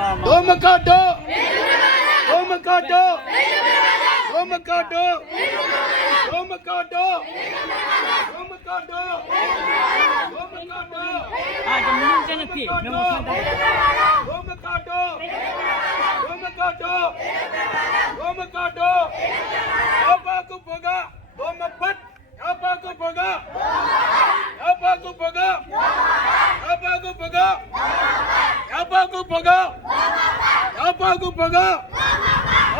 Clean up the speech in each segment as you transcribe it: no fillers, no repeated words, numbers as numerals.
దోమకాటు దోమకాటు దోమకాటు దోమకాటు దోమకాటు దోమకాటు దోమకాటు యాపాకు పొగ దోమపట్ యాపాకు పొగ యాపాకు పొగ యాపాకు పొగ యాపాకు పొగ యాపాకు పొగ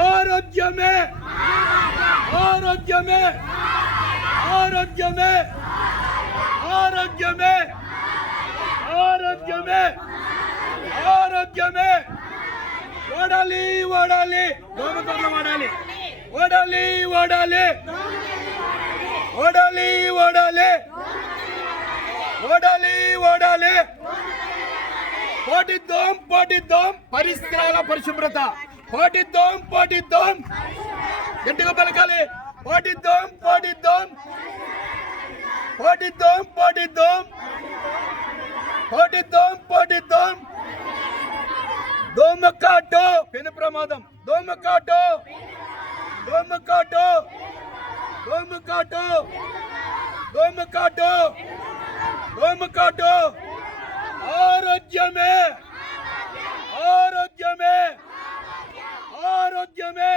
ఆరోగ్యమే ఆరోగ్యమే ఆరోగ్యమే ఆరోగ్యమే ఆరోగ్యమే ఆరోగ్యమే ఓడాలి ఓడాలి దోమకర్ర ఓడాలి ఓడాలి ఓడాలి ఓడాలి ఓడాలి ఓడాలి ఓడాలి పోటిద్దాం పోటిద్దాం పరిసరాల పరిశుభ్రత పోటిద్దాం పోటిద్దాం గట్టిగా పలకాలి పోటిద్దాం పోటిద్దాం పోటిద్దాం పోటిద్దాం పోటిద్దాం పోటిద్దాం దోమకాటు పెను ప్రమాదం దోమకాటు దోమకాటు దోమకాటు దోమకాటు దోమకాటు ఆరోగ్యమే ఆరోగ్యమే ఆరోగ్యమే